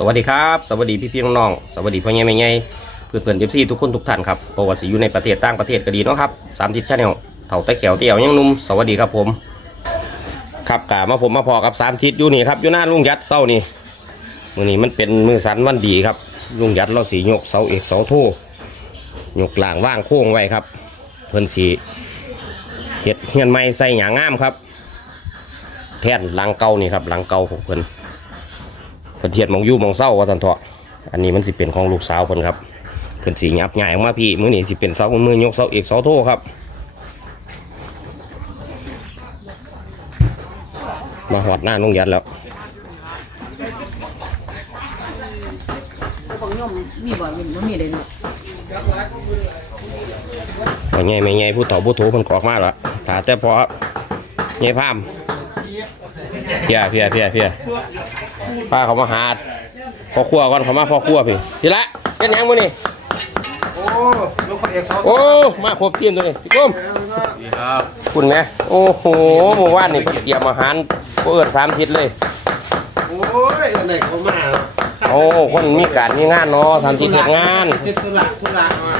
สวัสดีครับสวัสดีพี่พี่ๆน้องๆสวัสดีพ่อใหญ่แม่ใหญ่เพื่อนเพื่อนเอฟซีทุกคนทุกท่านครับประวัติอยู่ในประเทศต่างประเทศก็ดีเนาะครับสามทิศชาแนลเถ่าตะเขียวเตี่ยวยังนุ่มสวัสดีครับผม ครับกามาผมมาพอกับสามทิศอยู่นี่ครับอยู่หน้าลุงยัดเศร้านี่มือนี้มันเป็นมือสันวันดีครับลุงยัดเราสียกเสาเอกเสาโทยกหลางว่างโค้งไว้ครับ เพิ่อนสีเห็ดเฮียนไม้ใส่หยางงามครับ แทนหลังเก่านี่ครับหลังเก่าของเพิ่อน เพิ่นเทียดหมองอยู่หมองเศร้าว่าสันเถาะอันนี้มันสิเป็นของลูกสาวเพิ่นครับเพิ่นสีหยับใหญ่ออกมาพี่มื้อนี้สิเป็นเสามือยกเสาเอกเสาโทครับมาหอดหน้านุ่งยัดแล้วของโยมมีบ่มีบ่มีเลยเนาะพอใหญ่ไม่ใหญ่ผู้เฒ่าผู้โถเพิ่นกออกมาแล้วถ้าแต่พอใหญ่พาม เพียเพียเพียเพียป้าเขามาหาพ่อครัวก่อนเขามาพ่อครัวพี่ทีละเป็นหยังมื้อนี้โอ้ลูกเอกเขาโอ้มาครบทีมตัวนี้พี่กุ้มดีครับคุณแม่โอ้โหเมื่อวานนี่เพิ่นเตรียมอาหารเปิดสามทิศเลยโอ้ยอันไหนเขามาโอ้คนมีการมีงานเนาะสามทิศเฮ็ดงานติดธุระธุระมา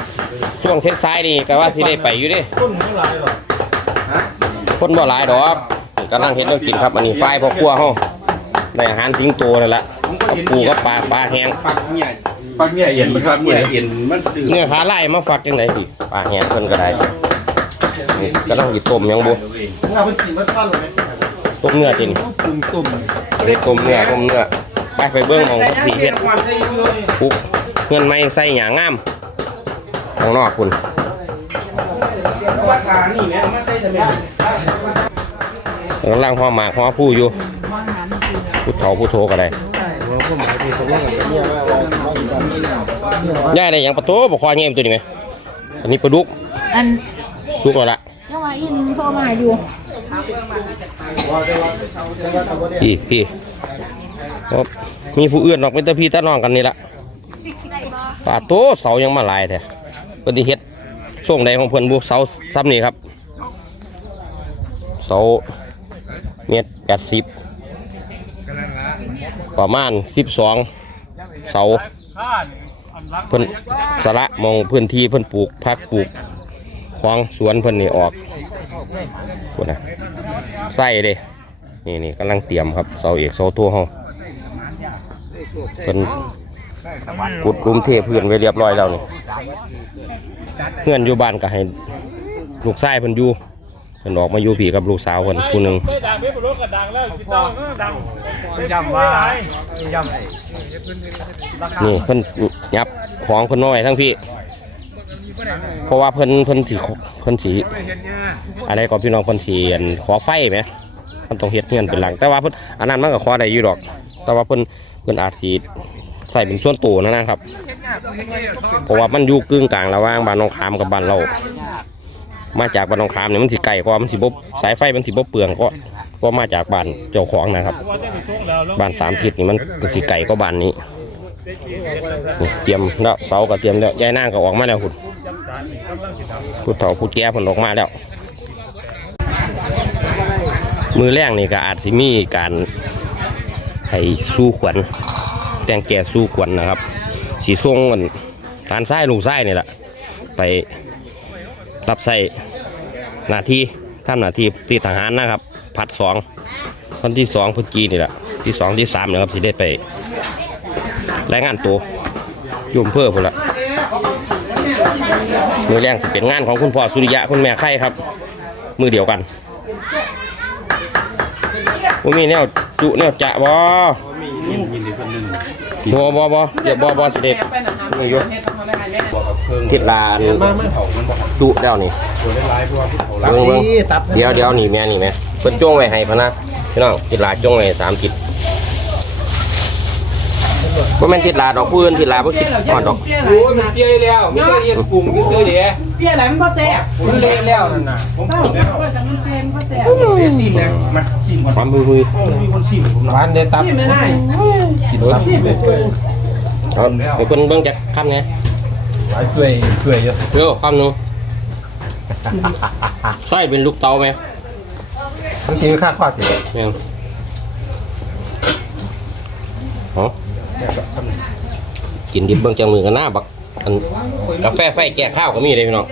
ช่วงเช็ดซ้ายนี่ก็ว่าสิได้ไปอยู่เดิต้นเท่าไรหรอฮะคนบ่หลายดอกนี่ กำลังเฮ็ดแนวกินครับอันนี้ฝ่ายพ่อครัวเฮาได้อาหารสิงโตนั่นแหละกับปูกับปลาปลาแห้งปักเนี่ยปักเนี่ยเย็นมันครับเนี่ยเย็นมันตื่นเนื้อขาไล่มาฝากจังไดพี่ปลาแห้งเพิ่นก็ได้นี่กำลังสิต้มหยังบ่เราเป็นกินมันต้อนเลยต้มเนื้อตินตุ่มตุ่มต้มเนื้อต้มเนื้อไปไปเบิ่งหมองเพิ่นสิเฮ็ดปุ๊บเงินไม่ใส่หยางงามข้างนอกคุณว่าทางนี่เนี่ยมันใช่ใช่ไหม กำลังห่อหมากห่อผู้อยู่ว่านั้นคือผู้เฒ่าผู้โทก็ได้เราก็หมายถึงตรงนั้นกับเนี่ยว่าย่ายได้หยังปลาโตบ่คอแง่มตัวนี้ไหมอันนี้ปลาดุกอันดุกแล้วล่ะยังว่าอินโทรมาอยู่พี่พี่ครับมีผู้อื่นออกเป็นตาพี่ตาน้องกันนี่ละปลาโตเสายังมาหลายแท้เพิ่นสิเฮ็ดช่วงใดของเพิ่นบุเสาซ้ำนี่ครับ เสาเมตร แปดสิบประมาณสิบสองเสาเพิ่นสละมองพื้นที่เพิ่นปลูกพักปลูกของสวนเพิ่นนี่ออกพูดนะไส้เด้นี่นี่กำลังเตรียมครับเสาเอกเสาตัวเฮาเพิ่นกุดหลุมเทพื้นไว้เรียบร้อยแล้วนี่เพื่อนอยู่บ้านก็ให้ลูกชายเพิ่นอยู่ พิ่นออกมาอยู่ผีกับลูกสาวเพิ่นผู้หนึงไม่ดังไม่ปลุกก็ดังแล้วจิตต้องก็ดังย้ำว่าย้ำนี่เพิ่นยับของเพิ่นน้อยทั้งพี่ เพราะว่าเพิ่นเพิ่นสีเพิ่นสีอะไรก็พี่น้องเพิ่นสีอันขอไฟไหมมันต้องเฮ็ดเงินเป็นหลัง แต่ว่าเพิ่นอันนั้นมันก็ขอได้อยู่ดอก แต่ว่าเพิ่นเพิ่นอาจสิใส่เป็นส่วนตัวนะนะครับ เพราะว่ามันอยู่กึ่งกลางระหว่างบ้านหนองขามกับบ้านเรา มาจากบ้านหนองขามเนี่ยมันสิไกลกว่ามันสิบ่สายไฟมันสิบ่เปลืองก็ก็มาจากบ้านเจ้าของนะครับบ้านสามทิศนี่มันสิไก่ก็บ้านนี้นี่เตรียมแล้วเสาก็เตรียมแล้วยายนางก็ออกมาแล้วคุณผู้เฒ่าผู้แก่ผลออกมาแล้ว มือแรกนี่ก็อาจสิมีการให้สู้ขวัญแต่งแก่สู้ขวัญนะครับสีส่งกันทานไส้ลูกไส้นี่แหละไป รับใส่หน้าที่ทำหน้าที่ที่ทหารนะครับ พัดสองวันที่สองพฤศจินี่แหละที่สองที่สามนะครับสิได้ไปรายงานตัวอยุ่มเพื่อพุ่นละมือแรงสิเป็นงานของคุณพ่อสุริยะคุณแม่ไข่ครับ มือเดียวกันว่ามีแนวจุแนวจะบ่บ่บ่บ่เดี๋ยวบ่บ่สิเด็ดมืออยู่ ทิศลานมาไม่เผามันบอกจุแล้วนี่ตัวได้ร้ายเพราะว่าผู้เผาเบิ่งเบิ่งตับเดี๋ยวเดี๋ยวนี่แม่นี่แม่เพิ่นจ้วงไว้ให้พะนะพี่น้องทิศลาจ้วงไว้สามทิศบ่แม่นทิศลาดอกผู้อื่นทิศลาบ่คิดฮอดดอก โอ้ยมันเตี้ยแล้วไม่ได้เย็นปุ่มก็ซื้อเดี๋ยวเปี้ยอะไรมันบ่แซ่บมันเละแล้วนั่นน่ะผมเอ้าเผาแล้วเปิ้นกันมันเป็นบ่แซ่บเดี๋ยวชิมแล้วมาชิมก่อนความหุยมีคนชิมผมร้านเดตับที่ไม่ได้กินตับเลยๆเอาให้เพิ่นเบิ่งจักคำแหน่ หลายช่วยช่วยเยอะเดี๋ยวคำหนึงใส่เป็นลูกเตาไหมมันกินข้าวข้าวติแม่นอ๋อเกินดิบเบิ่งจังมือกันหน้าบักอันกาแฟไฟแก่ข้าวก็มีเลยพี่น้อง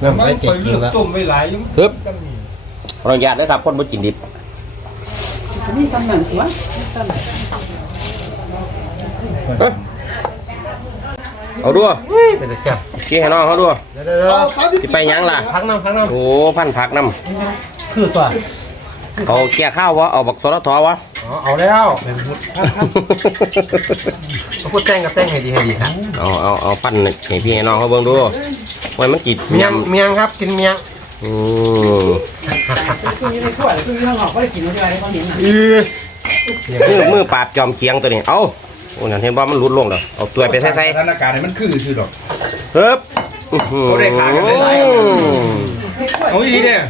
เริ่มไปเก่งกินแล้ว ตุ่มไปหลายยุ่งปึ๊บขออนุญาตนะครับคนบ่กินดิบนี่ตำแหน่งตัวเอ้ย เอาด้วยเป็นแต่แซ่บเกี่ให้น้องเขาด้วยเดี๋ยวเดี๋ยวสิไปหยังล่ะพักน้ำพักน้โอ้พันผักน้ำคือตัวำเอาแก่ข้าววะเอาบักสลทอวะอ๋อเอาแล้วเขาพูดแต่งกับแต่งให้ดีให้ดีครับเอาเอาเอาปั้นให้พี่ให้น้องเขาเบิ่งดูไว้มันจิตเมียงเมียงครับกินเมียงอืมคือในขั้วหรือคือข้างนอกไม่ได้กินอะไรเขาเห็นอือมือมือปราบจอมเคียงตัวนี้เอา โอ้นั่นเห็นว่ามันหลุดลงแล้วเอาตัวไปใส่ใส่สถานการณ์นี่มันคือคือดอกเฮ้บอื้อหือเขาได้ขากันเลยเอาอีเนี่ย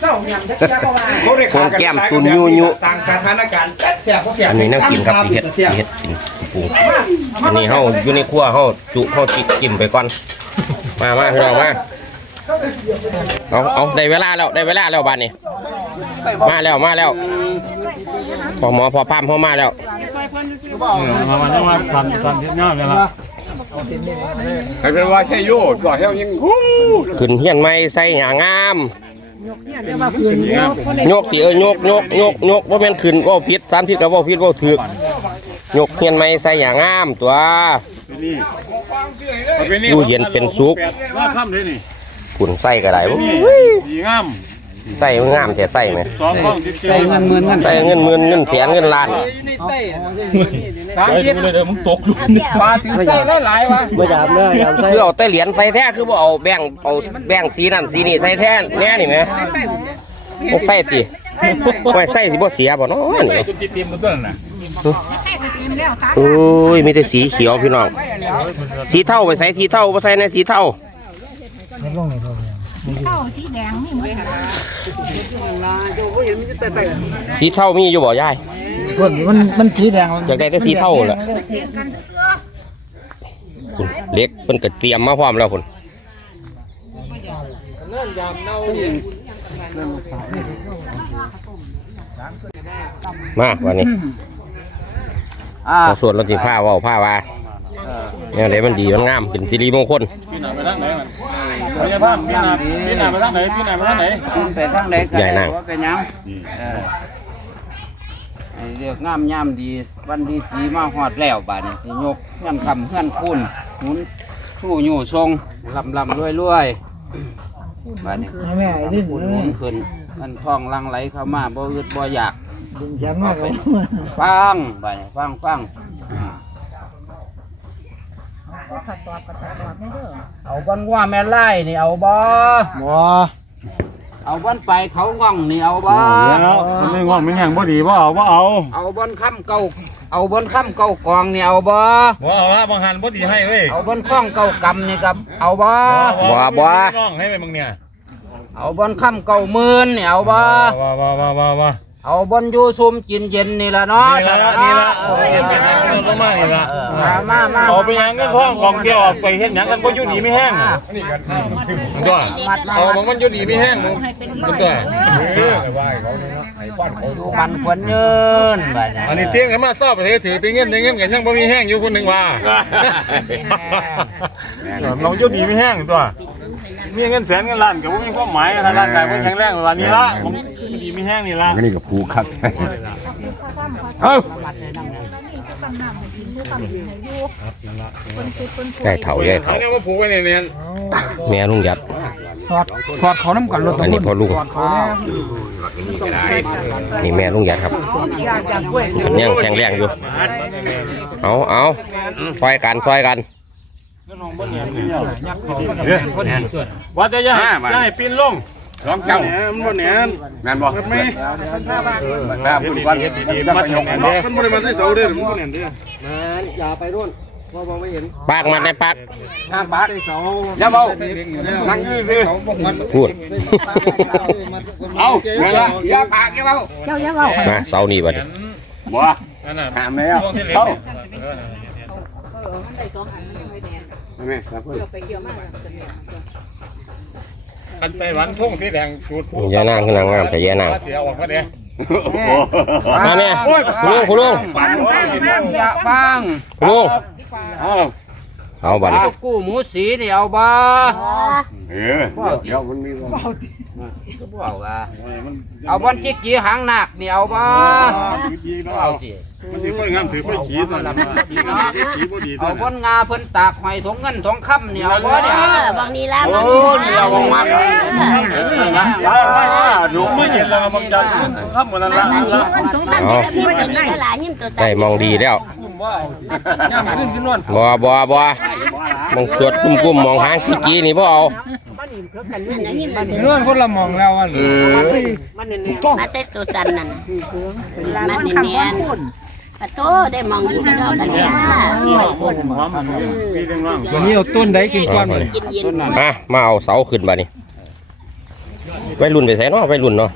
เจ้าเนี่ยจะจะเข้ามาเขาได้ขากันหลายคนแบบนี้ก็สร้างสถานการณ์แซ่บแซ่บเขาแซ่บอันนี้น่ากินครับสีเฮ็ดสีเฮ็ดกินปรุงอันนี้เฮาอยู่ในครัวเฮาจุเฮาจิกินไปก่อนมามาพี่น้องมาเอาเอาได้เวลาแล้วได้เวลาแล้วบ้านนี้มาแล้วมาแล้ว พอหมอพอพามเข้ามาแล้วมาวันนี้มาทำทำที่งานเลยละให้เป็นว่าใช่โยดว่าใช่ยังฮู้ขึ้นเฮียนไม่ใส่หยางามเนี่ยเดี๋ยวมาคืนเนาะคนในโยกติเออโยกโยกโยกโยกว่าแม่นขึ้นว่าผิดสามทิศกับว่าผิดว่าถูกโยกเฮียนไม่ใส่หยางามตัวอยู่เย็นเป็นสุขว่าค่ำเลยนี่ขุนใส่ก็ได้บ่ดีงาม ใส่มันงามแต่ใส่ไหมสองห้องจิ๊บใส่เงินเงินเงินใส่เงินหมื่นเงินแสนเงินล้านสามจิ๊บเลยเดี๋ยวมึงตกลุนปลาถึงใส่หลายๆวะไม่ยามเลยยามใส่คือเอาแต่เหรียญใส่แท้คือบ่เอาแบ่งเอาแบ่งสีนั่นสีนี่ใส่แท้แน่นี่ไหมไม่ใส่ติไม่ใส่สิบ่เสียบ่เนาะนี่จุดจิ๊บจิ๊บมันตัวนั้นน่ะโอ้ยมีแต่สีเขียวพี่น้อง สีเทาไปใส่สีเทาไปใส่ในสีเทาในร่องในท้อง สีเทามีอยู่บ่ยายคนมันมันสีแดงอยากได้แต่สีเทาแหละคุณเล็กเพิ่นก็เตรียมมาพร้อมแล้วคุณเนื่องยามเน่ามาวันนี้อ่าเราสวดเราสิผ้าเว่าผ้าว่าเนี่ยไหนมันดีมันงามเป็นสิริมงคล พี่นาไปทางไหนมันพี่นาพี่นาไปทางไหนพี่นาไปทางไหนไปทางใดก็ใหญ่ได้นาว่าเป็นหยังเออไอ้เรียกงามยามดี วันดีสีมาฮอดแล้วบาดนี้สิยกเฮือนคำเฮือนคุณหมุนสู้อยู่ทรงลำลำรวยรวยบาดนี้แม่ดิ้นหมุนหมุนขึ้นมันทองลังไหลเข้ามาบ่อึดบ่อยากดิ้นแข็งมากเลย ฟังบาดนี้ฟังฟัง อ่าเอาบ้านว่าแม่ไล่นี่เอาบ่บ่เอาบ้านไปเขาง่องนี่เอาบ่แล้วมันไม่ง่วงไม่แห้งบ่ดีบ่เอาบ่เอา เอาบนค่ำเก่าเอาบนค่ำเก่ากองนี่เอาบ่บ่เอาละบางหันบ่ดีให้เว้ยเอาบนข้องเก่ากำนี่กับเอาบ่บ่บ่น้องให้ไปมึงเนี่ยเอาบนค่ำเก่าหมื่นนี่เอาบ่ว้าว้าว้าว้าว้า เอาบนอยู่ซุมกินเย็นนี่ละเนาะนี่ละนี่ละโอ้ยเป็นหยังเงินก็มานี่ละเออมามามาเอาไปหยังเงินท้องกองเดียวออกไปเฮ็ดหยังกันบ่อยู่ดีไม่แห้งมันตัวเอาบางมันอยู่ดีไม่แห้งมันตัวเอออยู่บันควรเงินบัดนี้อันนี้เตียงกันมาซอบไปถือตีเงินตีเงินกันยังบ่มีแห้งอยู่คนหนึงว่าเราอยู่ดีไม่แห้งตัวมีเงินแสนเงินล้านก็บ่มีความหมายถ้าร่างกายบ่แข็งแรงว่านี่ละผมดี ไม่แห้งนี่ละนี่ก็ผูกคักเอ้าใหญ่เถาใหญ่เถาอันนี้มาผูกไว้ในเนี่ยแม่ลุงยัดสอดเขาน้ำกันรถอันนี้พ่อลุงนี่แม่ลุงยัดครับยังแข็งแรงอยู่เอาเอาซอยกันซอยกันว่าจะอย่าอย่าให้ปีนลง ร้องเจ้ามันบ่แหนนแม่นบ่ไม่แม่พูดว่าดีๆมันยกเนาะมันบ่ได้มาที่เสาเด้อมันบ่แหนนเด้อมันอย่าไปรุ่นพอมองไม่เห็นปากมัดในปากทางบ้านเสาอย่าเบานั่งยืนสิพูดเอาเวลาอย่าปากอย่าเบาเจ้ายังเอามาเสานี่บัดนี้บ่นั่นน่ะถามแล้วเอ้าแม่ครับ กันไต้หวันทุ่งสีแดงจุดยานางคือนางงามแต่ยานางเสียออกมาเด้มาแม่คุณลุงคุณลุงอยากบ้างคุณลุงเอาบัตรเอากู้หมูสีนี่เอาบ่เออเดี๋ยวมันมีว่า ก็บ่เอาว่าเอาบอนจิกจีหางหนักนี่เอาบ่ดีเนาะเอาสิ มันถือไฟงามถือไฟขีดนั่นขีดบ่ดีเอานั่นบอนงาเพิ่นตากหอยทองเงินทองคำนี่เอาบ่เนี่ยบางนี้ละโอ้นี่เอาวางๆลูกไม่เห็นแล้วมันจังครับมันนั่นละอันนี้มันต้องทำให้ที่มันได้หลายยิ้มตัวได้มองดีแล้วบ่บ่บ่มองตรวจกุ้มๆมองหางจี้ๆนี่บ่เอา เรื่องคนละมองแล้วอะเออมาเตตัวสันนั่นมาเนียนปะโตได้มองดีกระดอกกันเนี่ยพี่เรื่องร่างวันนี้เอาต้นใดกินก่อนเอาเลยกินเย็นมามาเอาเสาขึ้นบัดนี้วัยรุ่นได้ใส่เนาะวัยรุ่นเนาะ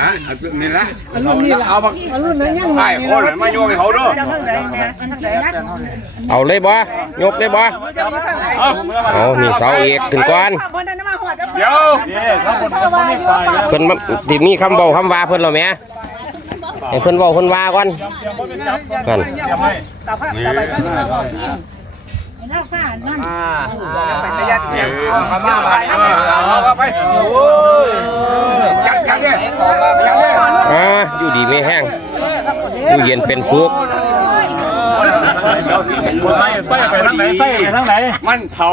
ว่าละนี่ละรุ่นนี้ละเอาบักรุ่นนั้นยังไงคนมาโยกให้เขาด้วยเอาเลยบ่ยกเลยบ่เอานี่เสาเอกขึ้นก่อนเดี๋ยวเพิ่นมาสิมีคำเว้าคำว่าเพิ่นแล้วแหมให้เพิ่นเว้าเพิ่นว่าก่อนนั่ นนี่อ่าเอามาบาดนี้เอาไปโอ้ยจัดกันเนี่ยอ่าอยู่ดีไม่แห้งอยู่เย็นเป็นสุขใส่ใส่ไปทางไหนใส่ไปทางไหนมันเผา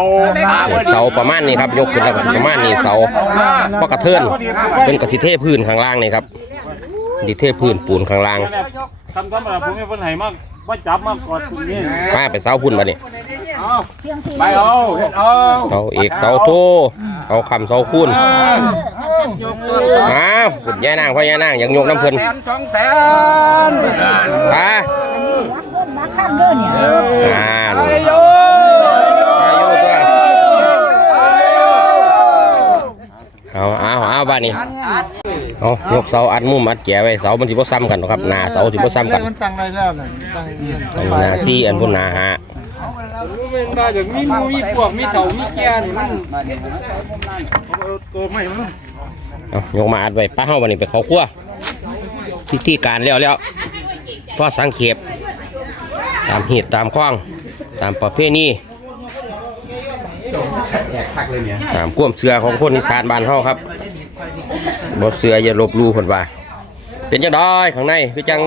เสาประมาณนี้ครับยกขึ้นแล้วประมาณนี้เสาพอกระเทินเป็นกระสิเทพื้นข้างล่างนี่ครับดิเทพื้นปูนข้างล่างทำทำอะไรผมมีปัญหมากว่าจับมากกอดตรงนี้มาไปเสาพุ่นบัดนี้ ไปเอาเอาเสาเอกเสาโทเสาคำเสาคูณอ้าวสุดยายนางพ่อยายนางอยากยกน้ำเพิ่นแสนสองแสนตาอ่าไปโยเอาเอาเอาบ้านนี้เอายกเสาอัดมุมอัดแก่ไว้เสามันสิบ่ซ้ำกันหรอกครับหน้าเสาสิบ่ซ้ำกันมันตั้งได้แล้วน่ะตั้งอันหน้าที่อันพุ่นหน้าหาเป็นมาอย่างมีมูมีพวกมีเถามีแก่นี่มันตัวไม่มันเอายกมาอัดไว้ป้าเฮาวันนี้ไปเขาครัวพิธีการแล้วแล้วพ่อสังเขปตามเหตุตามข้อง ตามประเพณีตามควมเชื่อของคนอีสานบ้านเฮาครับบ่เชื่ออย่าลบลู่เพิ่นว่า เป็นจังไดข้างในคือจัง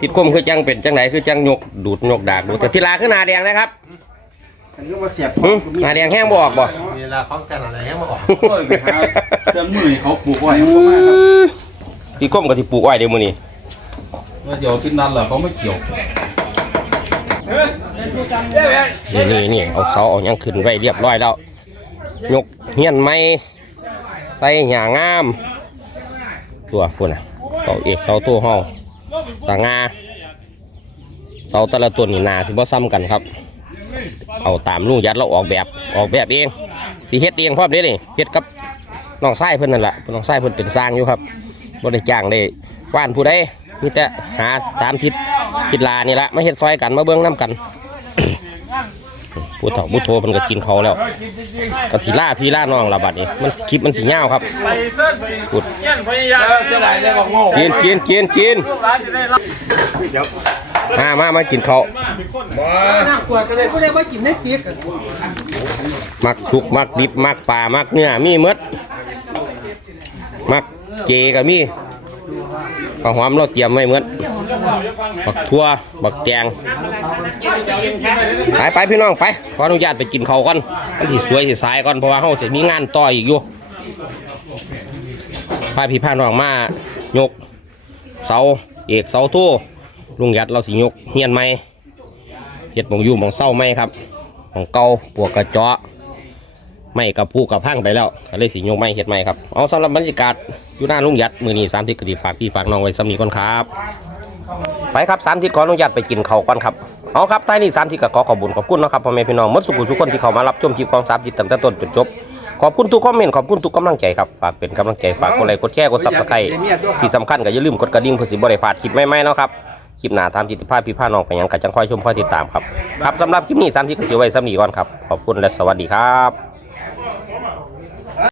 ติดคมคือจังเป็นจังไหนคือจังยกดูดยกดากดูดแต่ศิลาคือหนาแดงนะครับ หึหน้าแดงแห้งบ่ออกบ่เวลาเขาแต่อะไรให้มาออกเครื่องมือเขาปลูกไว้พี่ก้มกับที่ปลูกอ้อยเดี๋ยวมื้อนี้เดี๋ยวที่นั่นแหละเขาไม่เกี่ยวนี่นี่นี่เอาเสาเอาหยังขึ้นไว้เรียบร้อยแล้ว ยกเฮียนไม้ใส่หญ้างาม ตัวพุ่นน่ะเสาเอกเสาโตัวเฮาสางาเสาแต่ละต้นนี่หนาสิบ่ซ้ำกันครับ เอาตามลุงยัดเราออกแบบออกแบบเองสิเฮ็ดเองพร้อมเด้นี่เฮ็ดกับน้องชายเพิ่นนั่นแหละน้องชายเพิ่นเป็นสร้างอยู่ครับบ่ได้จ้างได้ว่านผู้ใดมีแต่หาตามทิศทิศลานี่ละมาเฮ็ดซอยกันมาเบิ่งนํกันผู้เฒ่าผู้โทเพิ่นก็กินเขาวแล้วก็สิล่าพี่ล่าน้องละบัดนี้มันคลิปมันสิยาวครับไปเส้นไปเงี้ยพยายามจะได้ได้บอกโง่กินกินกินกิน ร้านจะได้รับมามามากินเขาวกวดกันเลยผู้ใดว่ากินได้เค้กมักสุกมักดิบมักป่ามักเนื้อมีหมดมักเจก็มีข้าวหอมเราเตรียมไว้หมดบักทั่วบักแกงไปไปพี่น้องไปขออนุญาตไปกินเขาวก่อนมันสิสวยสิสายก่อนเพราะว่าเฮาสิมีงานต่ออีกอยู่พาพี่พาน้องมายก เสาเอกเสาโท ลุงยัดเราสิยกเฮียนไหมเฮ็ดหมองยู่หมองเศร้าไหมครับหมองเก่าปวกกระเจาะไม่กับผู้กับพังไปแล้วก็เลยสิยกไม้เฮ็ดไม้ครับเอาสำหรับบรรยากาศอยู่หน้าลุงยัดมือนี้สามทิศกติฝากพี่ฝากน้องไว้สำนีก่อนครับไปครับสามทิศขออนุญาตไปกินเขาก่อนครับเอาครับท้นี้สามทิศก็ขอขอบุญขอบคุณนะครับพ่อแม่พี่น้องมดสุขุทุกคนที่เขามารับชมคลิปของสามทิศตั้งแต่ต้นจนจบขอบคุณทุกคอมเมนต์ขอบคุณทุกกำลังใจครับฝากเป็นกำลังใจฝากกดไลค์กดแชร์กดซับสไครต์ที่สำคัญก็อย่าลืมกดกระดิ่งเพื่อสิบริพลาดคลิปใหม่ๆนะครับ คลิปหน้าตามจิตภาพพี่พาน้องไปยังกัจังค่อยชมค่อยติดตามครับครับสำหรับคลิปนี้ตามที่กสิไว้สำนีก่อนครับขอบคุณและสวัสดีครับ